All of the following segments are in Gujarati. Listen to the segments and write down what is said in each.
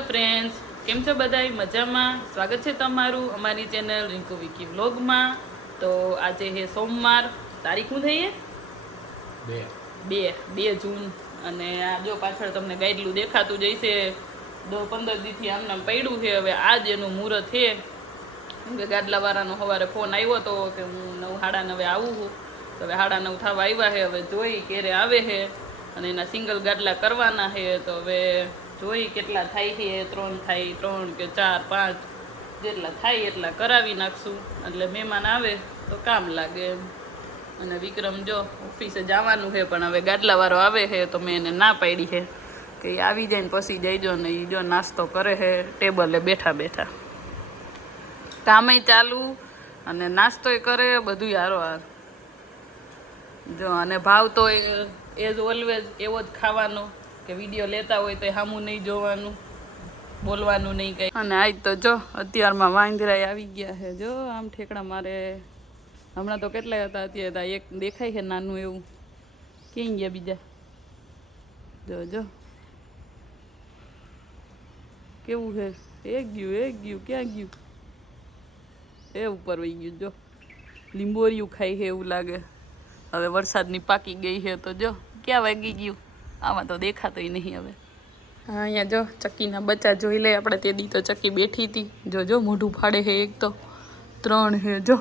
હેલો ફ્રેન્ડ્સ, કેમ છો બધાય? મજામાં? સ્વાગત છે તમારું અમારી ચેનલ રિંકુ વિકી વ્લોગમાં. તો આજે છે સોમવાર, તારીખ શું થઈ? 2 જૂન. અને આ જો પાછળ તમને ગાઈડલું દેખાતું જ હશે. 10-15 દીથી આમને પડ્યું છે. હવે આજ એનું મુહૂર્ત છે. કેમ કે ગાડલાવાળાનો સવારે ફોન આવ્યો હતો કે હું 9:30 આવું છું. તો હવે 9:30 થવા આવ્યા છે. હવે જોઈ ક્યારે આવે છે અને એના સિંગલ ગાડલા કરવાના છે. તો હવે જોઈ કેટલા થાય છે, 3 થાય, 3 કે 4, 5 જેટલા થાય એટલા કરાવી નાખશું. એટલે મહેમાન આવે તો કામ લાગે એમ. અને વિક્રમ જો ઓફિસે જવાનું છે, પણ હવે ગાડલાવાળો આવે છે તો મેં એને ના પાડી છે કે એ આવી જાય ને પછી જઈજો. ને એ જો નાસ્તો કરે છે ટેબલે બેઠા બેઠા, કામે ચાલુ અને નાસ્તોય કરે, બધું હારો જો. અને ભાવ તો એઝ ઓલવેઝ એવો જ ખાવાનો કે વિડીયો લેતા હોય તો સામું નહીં જોવાનું, બોલવાનું નહીં કંઈ. અને આજ તો જો અત્યારમાં વાંદરાય આવી ગયા છે. જો આમ ઠેકડા મારે. હમણાં તો કેટલાય હતા, અત્યારે એક દેખાય છે નાનું એવું. ક્યાં ગયા બીજા? જો જો કેવું છે. એક ગયું ક્યાં ગયું? એ ઉપર વહી ગયું. જો લીંબોરિયું ખાઈ છે એવું લાગે. હવે વરસાદની પાકી ગઈ છે તો જો ક્યાં વાગી ગયું. આમાં તો દેખાતોય નહીં હવે. હા, અહીંયા જો ચક્કીના બચ્ચા જોઈ લે આપણે. તે દી તો ચક્કી બેઠી હતી. જો મોઢું ફાડે છે. એક તો 3 છે જો.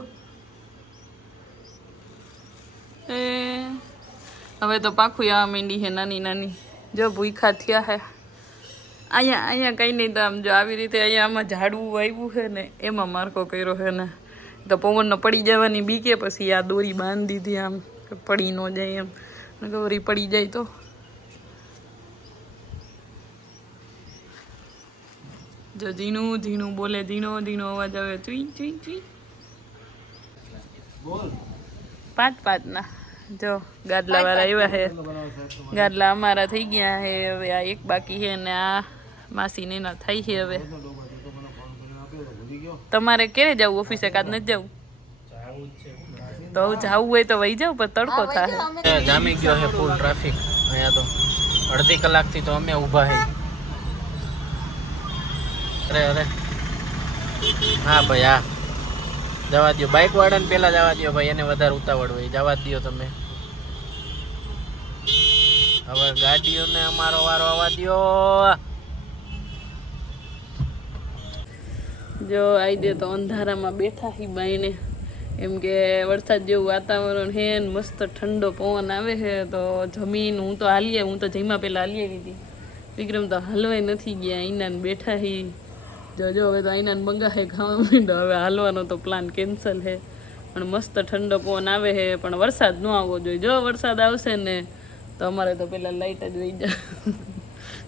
હવે તો પાખું આવા માંડી છે નાની નાની. જો ભૂખા થયા છે. અહીંયા કંઈ નહીં. તો આમ જો આવી રીતે અહીંયા આમાં ઝાડવું વાવ્યું છે ને, એમાં માર્કો કર્યો છે ને. તો પવનનો પડી જવાની બીકે પછી આ દોરી બાંધી દીધી આમ કે પડી ન જાય એમ. ગૌરી પડી જાય તો. જો ઝીણું ઝીણું બોલે, ઝીણો અવાજ આવે. ચુઈ ચુઈ ચુઈ. 5 ના. જો ગાદલા વાળા આવ્યા છે. ગાદલા અમારા થઈ ગયા છે. હવે આ એક બાકી છે ને આ માસીને એના થાય છે. હવે તમારે ક્યારે જવું ઓફિસે? કાજ નથી જવું? તો જવું હોય તો વહી જાવ, પણ તડકો થાય. જામી ગયો છે ફૂલ ટ્રાફિક અહીંયા તો. અડધી કલાકથી તો અમે ઊભા છે. અરે હા ભાઈ, હા જવા દો. બાઇક વાળાને પેલા જવા દો ભાઈ, એને વધારે ઉતાવળ હોય. જવા દો તમે. હવે ગાડીઓને અમારો વારો આવવા દો. જો આવી દે તો અંધારામાં બેઠા હી બાઈને. એમ કે વરસાદ જેવું વાતાવરણ છે ને, મસ્ત ઠંડો પવન આવે છે. તો જમીન હું તો જમ્યા પહેલાં હાલી આવી હતી. વિક્રમ તો હાલવાય નથી ગયા. અહીંના બેઠા હી. જો હવે તો અહીંના મંગા હે ખાવા માંડ્યા. હવે હાલવાનો તો પ્લાન કેન્સલ છે. પણ મસ્ત ઠંડો પવન આવે છે. પણ વરસાદ ન આવવો જોઈએ. જો વરસાદ આવશે ને તો અમારે તો પેલા લાઈટ જ વહી જાય.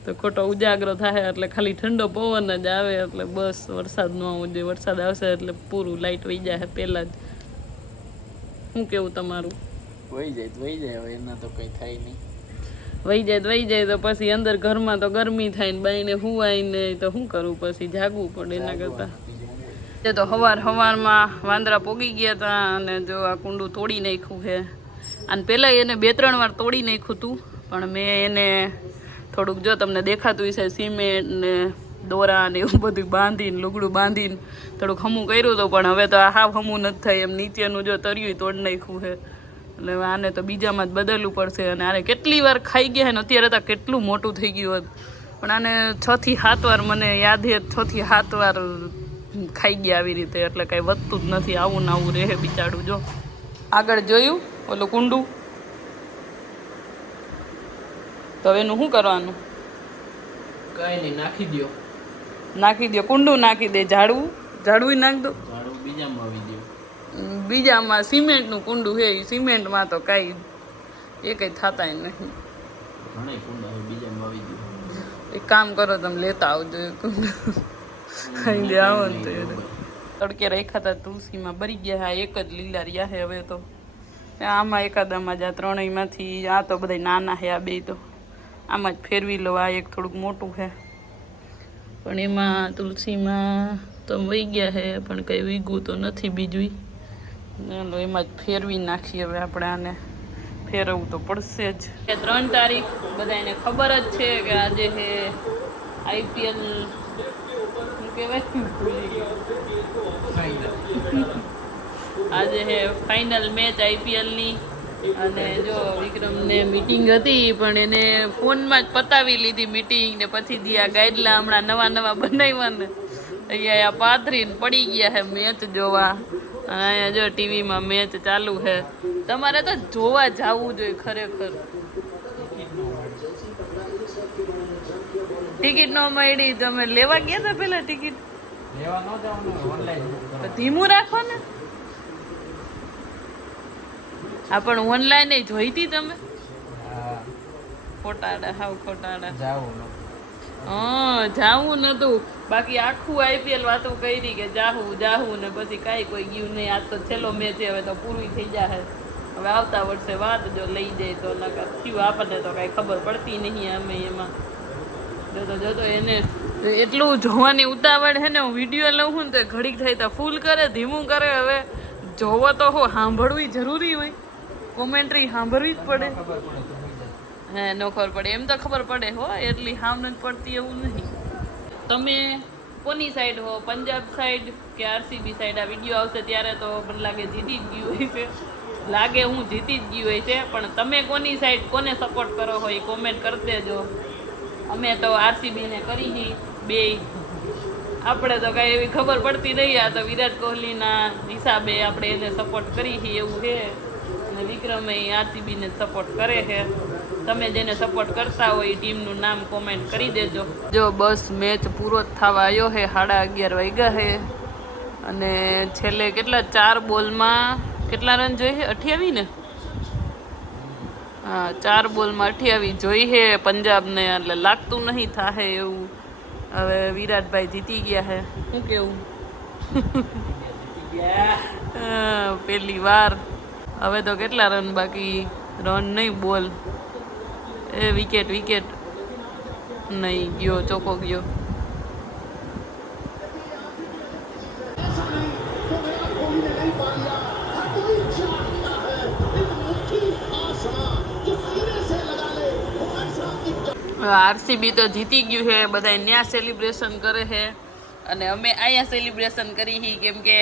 તો ખોટો ઉજાગરો થાય. એટલે ખાલી ઠંડો પવન જ આવે. એટલે બસ વરસાદ ન આવવો જોઈએ. વરસાદ આવશે એટલે પૂરું લાઈટ વહી જાય પહેલાં જ. શું કેવું તમારું? વહી જાય હવે એના તો કંઈ થાય નહીં. વહી જાય તો પછી અંદર ઘરમાં તો ગરમી થાય ને, બાઈને હુવાય ને. તો શું કરવું? પછી જાગવું પડે. એના કરતાં તો સવારમાં વાંદરા પોગી ગયા હતા. અને જો આ કુંડું તોડી નાખ્યું છે. અને પહેલાં એને 2-3 વાર તોડી નાખ્યું હતું. પણ મેં એને થોડુંક, જો તમને દેખાતું હશે, સિમેન્ટ ને દોરા ને એવું બધું બાંધીને, લુગડું બાંધીને થોડુંક હમું કર્યું હતું. પણ હવે તો આ હાવ હમું નથી થાય એમ. નીચેનું જો તર્યું તોડી નાખ્યું છે. એટલે આને તો બીજામાં જ બદલવું પડશે. અને આને કેટલી વાર ખાઈ ગયા છે ને. અત્યારે તો કેટલું મોટું થઈ ગયું હતું. પણ આને 6 થી 7 વાર મને યાદ છે. 6 થી 7 વાર ખાઈ ગયા આવી રીતે. એટલે કાંઈ વધતું જ નથી. આવું ને આવું રહે બિચારું. જો આગળ જોયું ઓલું કુંડું. તો હવે એનું શું કરવાનું? કઈ નહીં, નાખી દો. કુંડું નાખી દે. ઝાડવું નાખી દો. ઝાડુ બીજામાં આવી દો. બીજામાં સિમેન્ટનું કુંડું છે. સિમેન્ટમાં તો કાંઈ એ કંઈ થતાય નહીં. ઘણા કુંડા બીજામાં આવી દો. એક કામ કરો, તમે લેતા આવજો કુંડું. ખાઈ દે આવો ને તો તડકે રાખ્યા હતા. તુલસીમાં ભરી ગયા. હા, એક જ લીલા રહ્યા છે હવે તો. આમાં એકાદામાં જ આ 3માંથી. આ તો બધા નાના છે. આ 2 તો આમાં જ ફેરવી લો. આ એક થોડુંક મોટું છે. પણ એમાં તુલસીમાં તો વહી ગયા છે. પણ કંઈ વીગું તો નથી બીજું. એમાં જ ફેરવી નાખીએ. હવે આપણે આને ફેરવવું તો પડશે જ. 3 તારીખ બધાને ખબર જ છે કે આજે છે આઈપીએલ શું કહેવાય ભૂલી ગયો. આજે હે ફાઇનલ મેચ આઈપીએલની. અને જો વિક્રમને મીટિંગ હતી પણ એને ફોનમાં જ પતાવી લીધી મીટિંગ ને પછી આ ગાઈડલા હમણાં નવા બનાવ્યા ને અહીંયા પાથરીને પડી ગયા છે મેચ જોવા. અને અહીંયા જો ટીવીમાં મેચ ચાલુ છે. તમારે તો જોવા જવું જોઈએ ખરેખર. ટિકિટ ન મળી તમે લેવા ગયા હતા પેલા ટિકિટ ધીમું રાખો ને. આ પણ ઓનલાઈન જોઈ હતી તમે ખોટાડા હાવ ખોટાડા જાવું નતું. બાકી આખું આઈપીએલ વાતો કરી કે જાહું ને પછી કાંઈ કોઈ ગયું નહીં. આજ તો છેલ્લો મેચ હવે તો પૂરી થઈ જશે. હવે આવતા વર્ષે વાત જો લઈ જાય તો નકર થયું આપણને તો કાંઈ ખબર પડતી નહીં. અમે એમાં જોતો એને એટલું જોવાની ઉતાવળ છે ને. હું વિડીયો લઉં છું ને તો ઘડીક થાય તો ફૂલ કરે ધીમું કરે. હવે જોવો તો સાંભળવું જરૂરી હોય. કોમેન્ટ્રી સાંભળવી જ પડે. હે ન ખબર પડે એમ તો ખબર પડે હો એટલી હામ નથી પડતી એવું નહીં. તમે કોની સાઈડ હો પંજાબ સાઈડ કે આરસીબી સાઈડ? આ વિડીયો આવશે ત્યારે તો મને લાગે જીતી જ ગયું હોય છે. લાગે હું જીતી જ ગયું હોય છે. પણ તમે કોની સાઈડ કોને સપોર્ટ કરો હોય એ કોમેન્ટ કરી દેજો. અમે તો આરસીબીને કરી બે. આપણે તો કાંઈ એવી ખબર પડતી નહીં. આ તો વિરાટ કોહલીના હિસાબે આપણે એને સપોર્ટ કરી એવું છે. અને વિક્રમે આરસીબીને સપોર્ટ કરે છે. તમે જેને સપોર્ટ કરતા હોય એ ટીમનું નામ કોમેન્ટ કરી દેજો. જો બસ મેચ પૂરો જ થવા આવ્યો છે. 11:30 વાગ્યા છે. અને છેલ્લે કેટલા 4 બોલમાં કેટલા રન જોઈએ? 28 ને? હા 4 બોલમાં 28 જોઈ છે પંજાબને. એટલે લાગતું નહીં થાહે એવું. હવે વિરાટભાઈ જીતી ગયા છે. શું કેવું? પેલી વાર. હવે તો કેટલા રન બાકી? રન નહીં બોલ. એ વિકેટ નહીં ગયો, ચોખ્ખો ગયો. આરસીબી તો જીતી ગયું છે. બધા ત્યાં સેલિબ્રેશન કરે છે અને અમે અહીંયા સેલિબ્રેશન કરી કેમ કે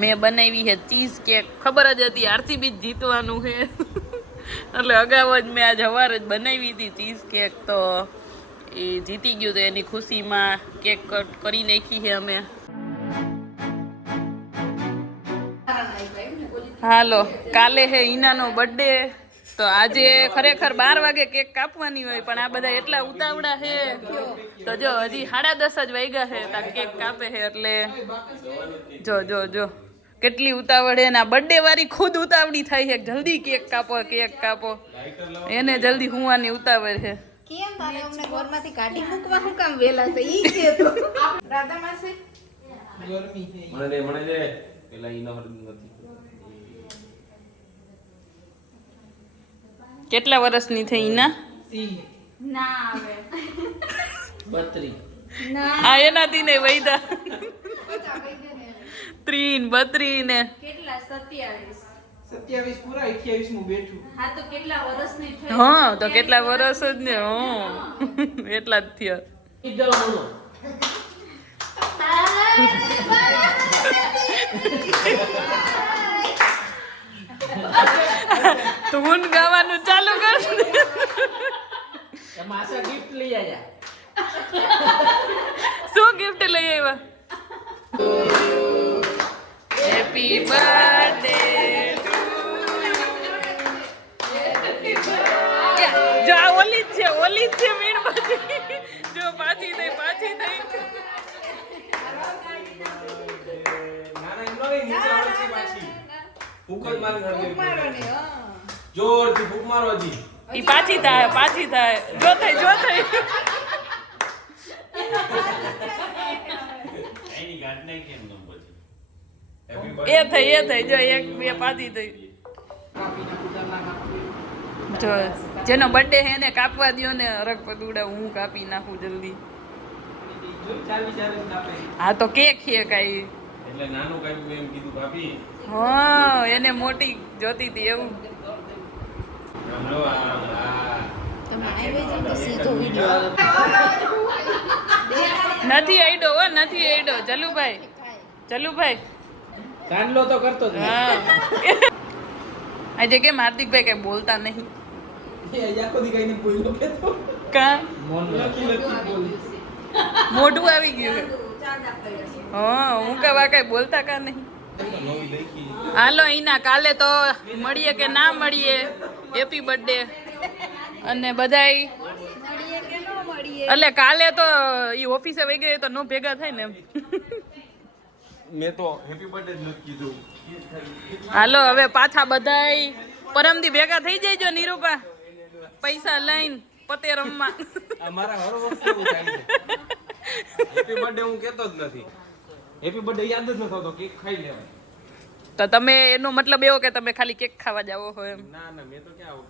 મેં બનાવી છે ચીઝ કેક. ખબર જ હતી આરસીબી જ જીતવાનું છે એટલે અગાઉ જ મેં આજ સવારે જ બનાવી હતી ચીઝ કેક. તો એ જીતી ગયું તો એની ખુશીમાં કેક કટ કરી નાખી છે અમે. હાલો કાલે હે ઈનાનો બર્થડે. તો આજે ખરેખર 12 વાગે કેક કાપવાની હોય પણ આ બધા એટલા ઉતાવળા છે તો જો હજી 10:30 જ વાગ્યા છે ત્યાં કેક કાપે છે. એટલે જો કેટલી ઉતાવળ છે. ને આ બર્થડે વાળી ખુદ ઉતાવળી થાય છે જલ્દી કેક કાપો. એને જલ્દી હુંવાની ઉતાવળ છે. કેમ તારે અમને ઘરમાંથી કાઢી મૂકવા હું કામ વેલા છે ઈ કે તો રાધા માસે ગરમી છે મને દે પેલા ઈનો નથી. કેટલા વર્ષની થઈ ઈના? ના આવે 32 ના એનાથી ને વૈદા 32 ને કેટલા 27 પૂરા 28 માં બેઠું. હા તો કેટલા વર્ષની થઈ? હા તો કેટલા વર્ષ જ ને. એટલા જ થયા. તું ગાવાનું ચાલુ કર. માસા ગિફ્ટ લઈ આયા. શું ગિફ્ટ લઈ આવ્યા? હેપી બર્થડે જો આ ઓલી જ છે મીણબત્તી. જો પાછી થઈ નાના એમ નો નીચે આવે છે પાછી. ફૂક જ મારી નડે. જોરથી ફૂક મારો હજી. ઈ પાછી થાય જો થઈ એની ગાંઠ નહીં કેમ નમ પછી. એ થઈ જો 1 2 પાછી થઈ. જો જેનો બર્થડે છે એને કાપવા દ્યો ને અરગ પદુડા હું કાપી નાખું જલ્દી. હા તો કેક છે કાઈ એટલે નાનું કાપ્યું એમ કીધું ભાભી. હા એને મોટી જોતી હતી એવું. તમે આવી જ સીધો વિડિયો નથી આઈડો હો નથી આઈડો ચલુભાઈ કાંડલો તો કરતો જ હા આજે કેમ હાર્દિકભાઈ કઈ બોલતા નહીં કા મોઢું આવી ગયું હા હું કવા કઈ બોલતા કા નહીં હાલો અહીંના કાલે તો મળીએ કે ના મળીએ હેપી બર્થડે અને બધાય એટલે કાલે તો ઈ ઓફિસે વહી ગઈ તો નો ભેગા થાય ને એમ મેં તો હેપી બર્થડે જ નથી કીધું. હાલો હવે પાછા બધાય પરમદી ભેગા થઈ જઈજો નીરુપા પૈસા લઈને પતે રમવા અમારા હર વખતે એવું થાય છે. હેપી બર્થડે હું કહેતો જ નથી. હેપી બર્થડે યાદ જ નથી આવતો, કેક ખાઈ લેવાય. તો તમે એનો મતલબ એવો કે તમે ખાલી કેક ખાવા જાવો છો એમ ના મેં તો ક્યાં આવું